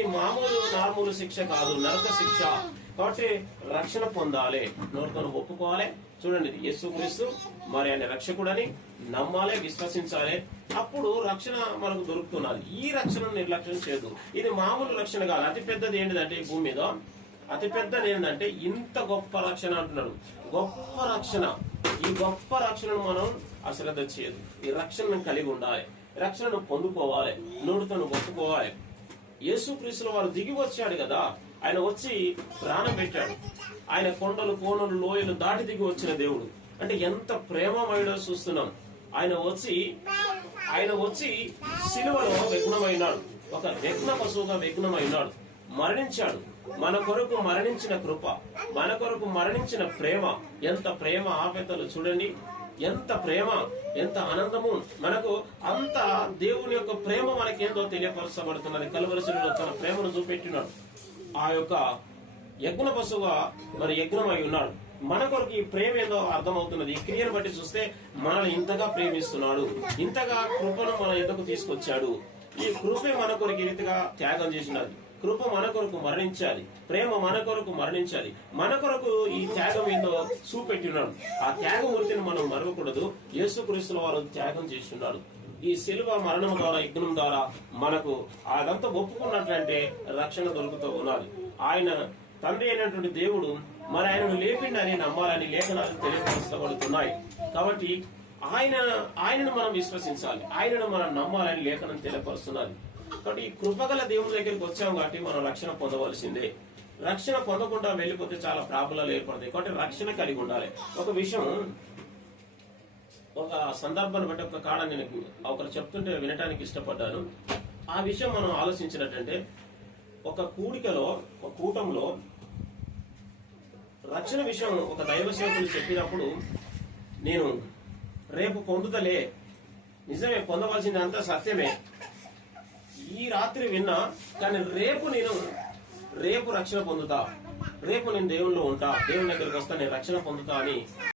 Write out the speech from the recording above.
ఇది నార్మల్ శిక్ష కాదు, నరక శిక్ష. కాబట్టి రక్షణ పొందాలి, నోటితో ఒప్పుకోవాలి. చూడండి, యేసుక్రీస్తు మరి ఆయన రక్షకుడని నమ్మాలి, విశ్వసించాలి. అప్పుడు రక్షణ మనకు దొరుకుతున్నది. ఈ రక్షణ నిర్లక్ష్యం చేయదు. ఇది మామూలు రక్షణ కాదు. అతి పెద్దది ఏంటిదంటే ఈ భూమి మీద అతి పెద్దది ఏంటంటే ఇంత గొప్ప రక్షణ అంటున్నాడు. గొప్ప రక్షణ. ఈ గొప్ప రక్షణను మనం అశ్రద్ధ చేయదు. ఈ రక్షణను కలిగి ఉండాలి, రక్షణను పొందుకోవాలి, నోటితో ఒప్పుకోవాలి. యేసుక్రీస్తుల వారు దిగి వచ్చాడు కదా, ఆయన వచ్చి ప్రాణం పెట్టాడు. ఆయన కొండలు కోనలు లోయలు దాటి దిగి వచ్చిన దేవుడు అంటే ఎంత ప్రేమమయుడో చూస్తున్నాం. ఆయన వచ్చి సిలువలో విఘ్నమైనాడు, ఒక విఘ్న పశువుగా విఘ్నమైనాడు, మరణించాడు. మన కొరకు మరణించిన కృప, మన కొరకు మరణించిన ప్రేమ, ఎంత ప్రేమ ఆప్యాయతలు చూడండి, ఎంత ప్రేమ, ఎంత ఆనందము. మనకు అంత దేవుని యొక్క ప్రేమ మనకేందో తెలియపరచబడుతున్నది. కలువరి శిలువలో తన ప్రేమను చూపెట్టినాడు. ఆ యొక్క యజ్ఞ పశువుగా మరి యజ్ఞమై ఉన్నాడు. మన కొరకు ఈ ప్రేమ ఏదో అర్థమవుతున్నది. ఈ క్రియను బట్టి చూస్తే మనల్ని ఇంతగా ప్రేమిస్తున్నాడు, ఇంతగా కృపను మన ఎద్దకు తీసుకొచ్చాడు. ఈ కృపే మన కొరకు ఈ రీతిగా త్యాగం చేసినది. కృప మన కొరకు మరణించాలి, ప్రేమ మన కొరకు మరణించాలి, మన కొరకు ఈ త్యాగం ఏందో చూపెట్టినాడు. ఆ త్యాగమూర్తిని మనం మరవకూడదు. యేసుక్రీస్తుల వారు త్యాగం చేస్తున్నాడు. ఈ శిలువ మరణం ద్వారా, యజ్ఞం ద్వారా మనకు అదంతా ఒప్పుకున్నట్లంటే రక్షణ దొరుకుతూ ఉన్నది. ఆయన తండ్రి అయినటువంటి దేవుడు మరి ఆయనను లేపిండని నమ్మాలని లేఖనాలు తెలియపరచబడుతున్నాయి. కాబట్టి ఆయనను మనం విశ్వసించాలి, ఆయనను మనం నమ్మాలని లేఖనం తెలియపరుస్తున్నది. కాబట్టి ఈ కృపగల దేవుని దగ్గరికి వచ్చాం కాబట్టి మనం రక్షణ పొందవలసిందే. రక్షణ పొందకుండా వెళ్ళిపోతే చాలా ప్రాబ్లాలు ఏర్పడతాయి. కాబట్టి రక్షణ కలిగి ఉండాలి. ఒక విషయం, ఒక సందర్భాన్ని బట్టి ఒక కాడ నేను ఒకరు చెప్తుంటే వినటానికి ఇష్టపడ్డాను. ఆ విషయం మనం ఆలోచించినట్టంటే, ఒక కూడికలో, ఒక కూటంలో రక్షణ విషయం ఒక దైవ సేవకులు చెప్పినప్పుడు, నేను రేపు పొందుతలే, నిజమే పొందవలసింది అంతా సత్యమే, ఈ రాత్రి విన్నా, కానీ రేపు రక్షణ పొందుతా, రేపు నేను దేవుల్లో ఉంటా, దేవుని దగ్గరికి వస్తా, నేను రక్షణ పొందుతా అని